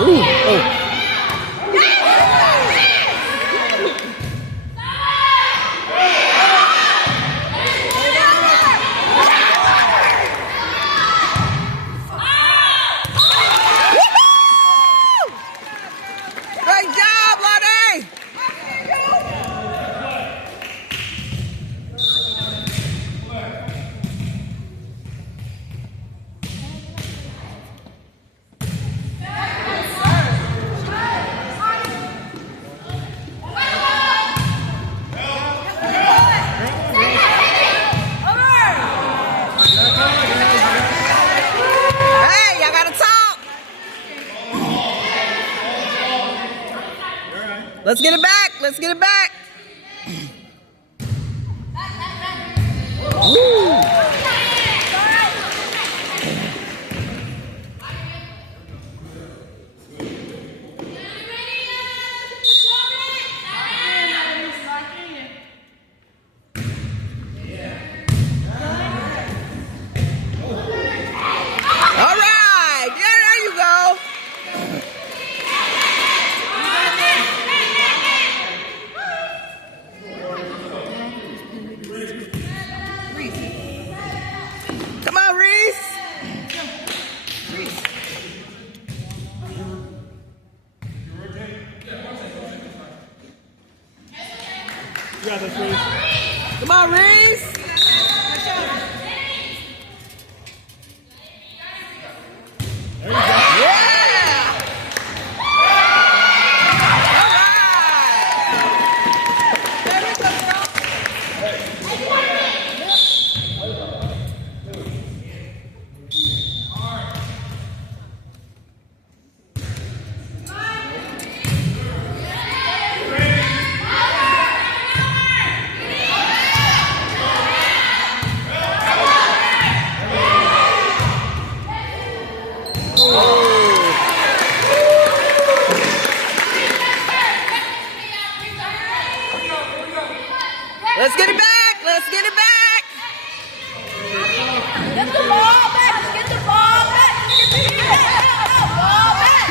Ooh, oh. Great job, Lonnie! Hey, y'all gotta talk! Let's get it back. Let's get it back. Woo. All right. Yeah, there you go. Come on, Reese. You got this, Reese. Come on, Reese. Yeah. All Let's get it back. Let's get it back. Get the ball back. Get the ball back. Get the ball back.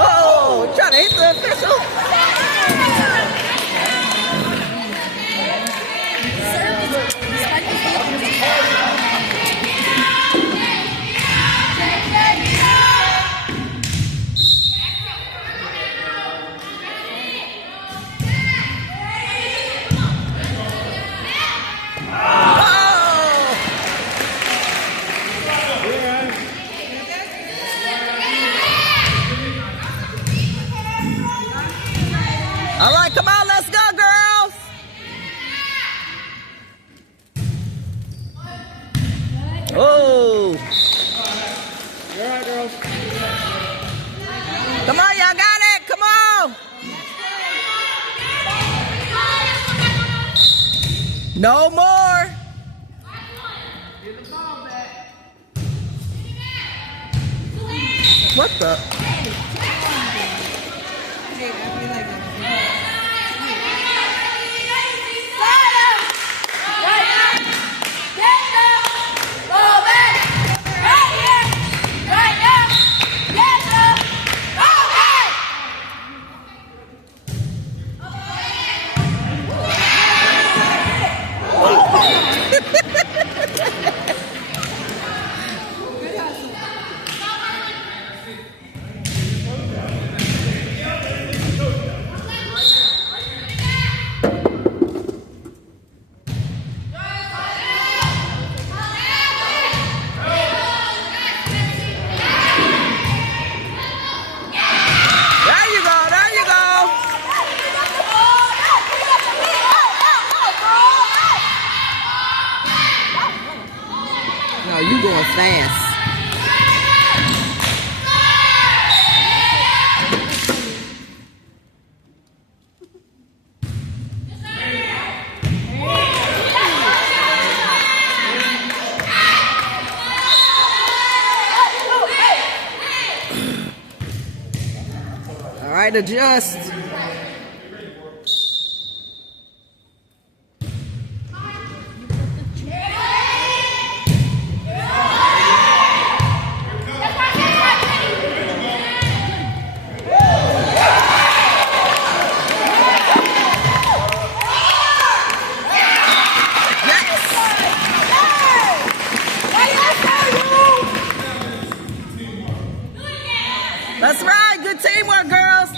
Oh, trying to hit the official. All right, come on, let's go, girls. Oh, You're all right, girls. come on, y'all got it. Come on. No more. What the? you going fast. All right, adjust. That's right. Good teamwork, girls.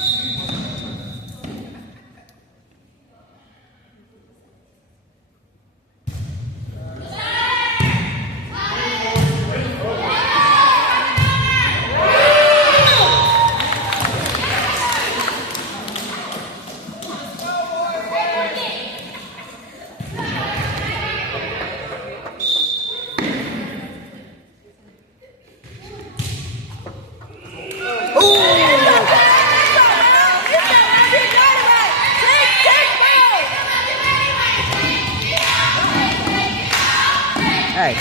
Hey.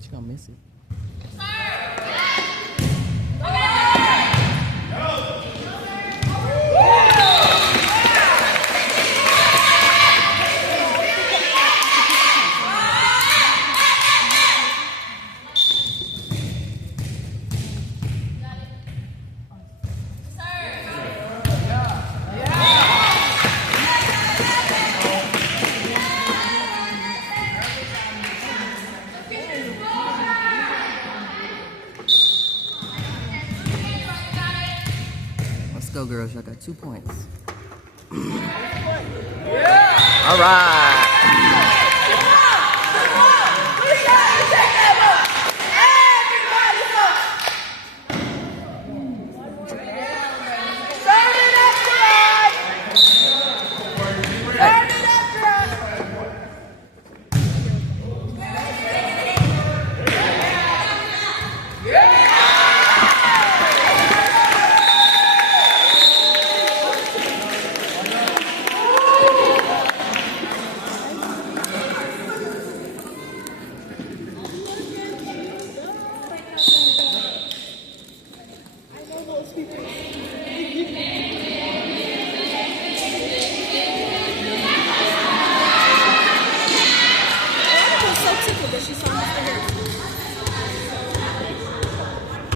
She gonna miss it. Let's go, girls. Y'all got 2 points. All right. I know those people.